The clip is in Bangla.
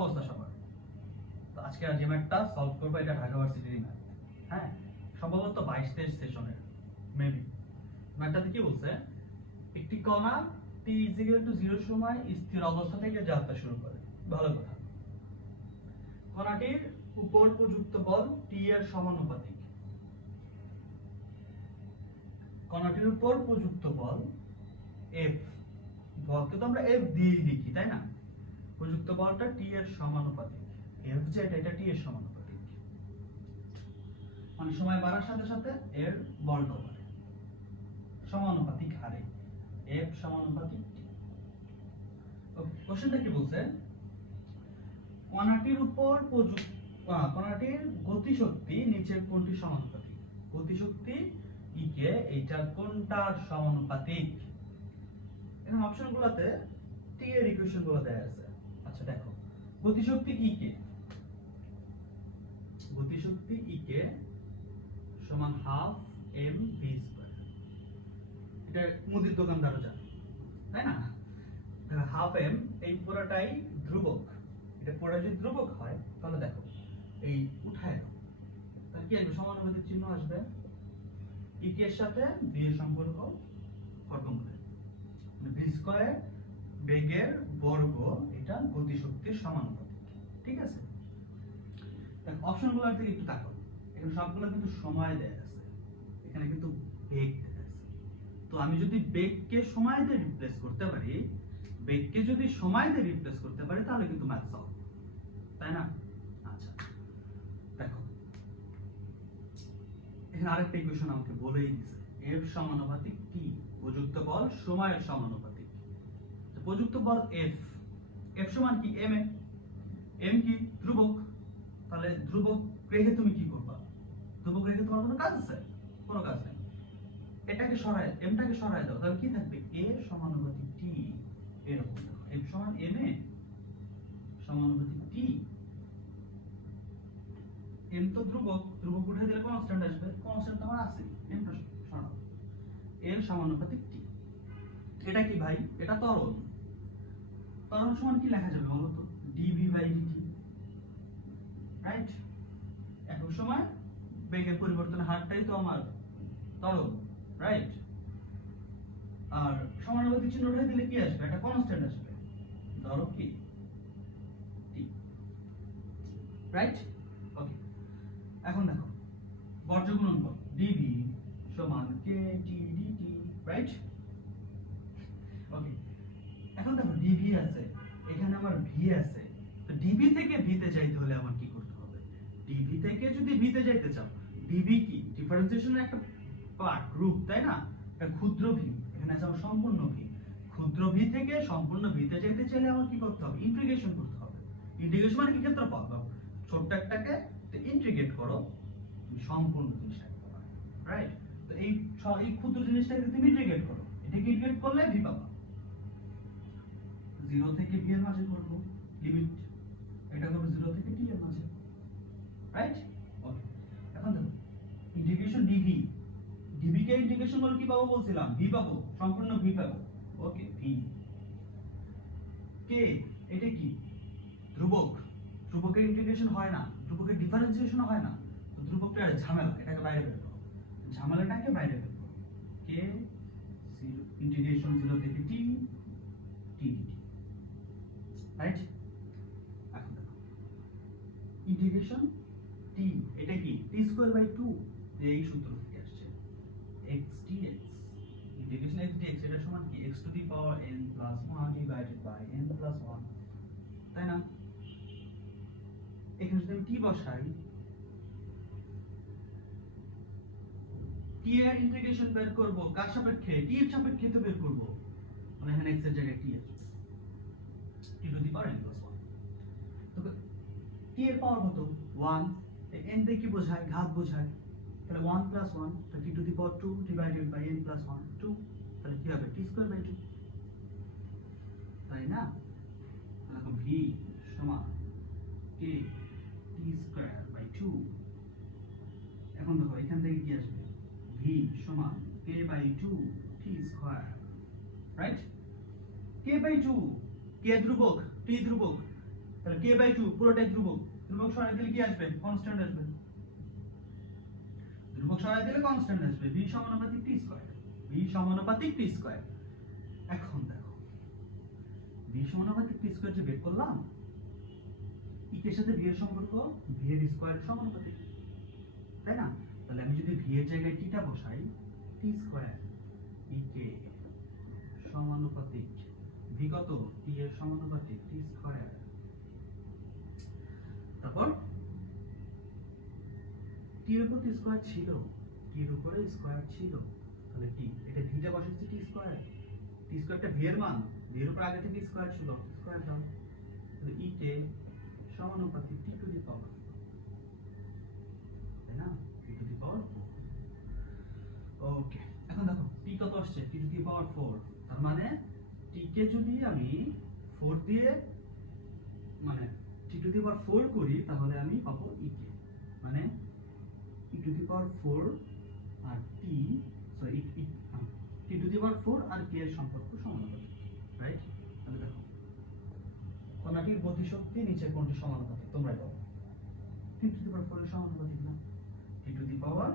অবস্থা সবার? তো আজকে যে ম্যাথটা সলভ করবো এটা ঢাকা ভার্সিটির ম্যাথ। হ্যাঁ, সম্ভবত 22-23 সেশনের মেবি। ম্যাথটাতে কি বলছে? একটি কণা t = 0 সময় স্থির অবস্থা থেকে যাত্রা শুরু করে। ভালো কথা। কণাটির উপর প্রযুক্ত বল t এর সমানুপাতিক। কণাটির উপর প্রযুক্ত বল F, বলকে তো আমরা F দিয়ে লিখি তাই না? প্রযুক্ত বলটা t এর সমানুপাতিক। F যেটা এটা t এর সমানুপাতিক। মানে সময় বাড়ার সাথে সাথে এর বলটাও বাড়ে সমানুপাতিক হারে। F সমানুপাতিক t। ওকে, কোশ্চেনটা কি বলছে? কণাটির উপর কণাটির গতিশক্তি নিচের কোনটি সমানুপাতিক? গতিশক্তি E কে এটা কোনটার সমানুপাতিক? এখানে অপশনগুলোতে t এর ইকুয়েশনগুলো দেয়া আছে। আচ্ছা দেখো, গতিশক্তি E কে, গতিশক্তি E কে সমান হাফ mv স্কয়ার। এটা মুদির দোকানদারও জানে তাই না? হাফ m, এই পুরোটাই ধ্রুবক। এটা পুরোটা যদি ধ্রুবক হয় তাহলে দেখো এই উঠায় দাও, তাহলে কি আসবে? সমানুপাতিক চিহ্ন আসবে। E কে এর সাথে v এর সম্পর্ক বর্গমূলে, মানে v স্কয়ার বেগের বর্গ, এটা গতিশক্তির সমানুপাতিক। ঠিক আছে? দেখো অপশনগুলোর দিকে একটু তাকাও। এখানে সবগুলো কিন্তু সময় দেয়া আছে, এখানে কিন্তু বেগ দেয়া আছে। তো আমি যদি বেগকে সময় দিয়ে রিপ্লেস করতে পারি, বেগকে যদি সময় দিয়ে রিপ্লেস করতে পারি তাহলে কিন্তু ম্যাথ সলভ, তাই না? আচ্ছা দেখো, এখানে আরেকটা ইকুয়েশন আমাকে বলেই দিছে, F সমানুপাতিক t, প্রযুক্ত বল সময়ের সমানুপাতিক। তো প্রযুক্ত বল F, F সমান কি m এ, m কি ধ্রুবক, তাহলে ধ্রুবক রেখে তুমি কি করবা? ধ্রুবক রেখে তোমার কোনো কাজ আছে? কোনো কাজ নেই। এটাকে সরায়, mটাকে সরায় দাও, তাহলে কি থাকবে? a সমানুপাতিক t। এরকম দেখো, f সমান m এ সমানুপাতিক t। m তো ধ্রুবক, ধ্রুবক উঠে দিলে কনস্ট্যান্ট আসবে, কনস্ট্যান্ট আমার আছে, mটা সরাও, এর সমানুপাতিক t। এটা কি ভাই? এটা ত্বরণ। ত্বরণ সমান কি লেখা যাবে বলো তো? dv/dt, right? একক সময় বেগের পরিবর্তনের হারটাই তো আমার ত্বরণ, রাইট? আর সমানুপাতিক চিহ্ন উঠে দিলে কি আসবে? একটা কনস্ট্যান্ট আসবে, ধরো কি t, রাইট? ওকে, এখন দেখো বর্জ্য গুণনফল dv সমান kt dt, রাইট? ওকে, এখন দেখো dv আছে, এখানে আমার v আছে, তো dv থেকে v তে যাইতে হলে আমার কি করতে হবে? dv থেকে যদি v তে যাইতে চাও, dv কি ডিফারেন্সিয়েশনের একটা পার্ট, রূপ, তাই না? এটা ক্ষুদ্র v, এখানে আছে আমার সম্পূর্ণ v। ক্ষুদ্র v থেকে সম্পূর্ণ v তে যাইতে চাইলে আমার কি করতে হবে? ইন্টিগ্রেশন করতে হবে। ইন্টিগ্রেশন মানে কি? ক্ষেত্রফল বা ছোট্ট একটাকে ইন্টিগ্রেট করো, তুমি সম্পূর্ণ জিনিসটাকে পাবা, রাইট? তো এই ক্ষুদ্র জিনিসটাকে তুমি ইন্টিগ্রেট করো, এটাকে ইন্টিগ্রেট করলে v পাবা। 0 থেকে v এর মাঝে করব লিমিট, এটা করব 0 থেকে t এর মাঝে, রাইট? ওকে, এখন দেখো ইন্টিগ্রেশন dv, dv কে ইন্টিগ্রেশন করলে কি পাবো বলছিলাম? v পাবো, সম্পূর্ণ v পাবো। ওকে, v কে, এটা কি ধ্রুবক, ধ্রুবকের ইন্টিগ্রেশন হয় না, ধ্রুবকের ডিফারেন্সিয়েশন হয় না, তো ধ্রুবকটা ঝামেলা, এটাকে বাইরে বের করো, ঝামেলাটাকে বাইরে বের করো। কে ইন্টিগ্রেশন 0 থেকে t t dt, রাইট? এখন দেখো ইন্টিগ্রেশন t, এটা কি t²/2, এই সূত্র থেকে আসছে x dx, integration x dx এটা সমান কি x⁻n+1 ডিভাইডেড বাই n+1, তাই না? এখানে যদি আমি t বসাই, t এর ইন্টিগ্রেশন বের করব কার সাপেক্ষে? t এর সাপেক্ষে তো বের করব, মানে এখানে x এর জায়গায় t আসবে, t⁻n+1। তো t এর পাওয়ার কত? 1, n দিয়ে কি বোঝায়? ঘাত বোঝায়, তাহলে 1+1, তাহলে t⁻2 ডিভাইডেড বাই n+1, 2, তাহলে কি হবে? t²/2, তাই না? এখন v সমান k t²/2। এখন দেখো এখান থেকে কি আসবে? v সমান k/2 t², right? k/2, k ধ্রুবক, t ধ্রুবক, তাহলে k/2 পুরোটাই ধ্রুবক, ধ্রুবক সরাই দিলে কি আসবে? কনস্ট্যান্ট আসবে। ধ্রুবক সরাই দিলে কনস্ট্যান্ট আসবে, v সমানুপাতিক t স্কয়ার, v সমানুপাতিক t স্কয়ার। এখন দেখো v সমানুপাতিক t স্কয়ার যে বের করলাম, e এর সাথে v এর সম্পর্ক v এর স্কয়ারের সমানুপাতিক, তাই না? তাহলে আমি যদি v এর জায়গায় t টা বসাই, t স্কয়ার e কে সমানুপাতিক v কত? t এর সমানুপাতিক t স্কয়ার। তারপর t এর উপর স্কয়ার ছিল, t এর উপরে স্কয়ার ছিল, তাহলে কি এটা v টা বসাচ্ছি t স্কয়ার, t স্কয়ারটা v এর মান, v এর উপর আগে থেকে স্কয়ার ছিল, স্কয়ার দাও, তাহলে e কে সমানুপাতিক t টু দি পাওয়ার, তাই না? t to the power 4। ওকে, এখন দেখো t কত আসছে? t to the power 4। তার মানে t কে যদি আমি 4 দিয়ে মানে t টু দি পাওয়ার 4 করি, তাহলে আমি পাবো e কে, মানে e টু দি পাওয়ার 4 আর t, sorry t to the power 4 আর k এর সম্পর্ক সমানুপাতিক, রাইট? তাহলে দেখো কণাটির গতিশক্তি নিচে কোনটি সমানুপাতিক তোমরাই বলো। t টু দি পাওয়ার 4 এর সমানুপাতিক না, t টু দি পাওয়ার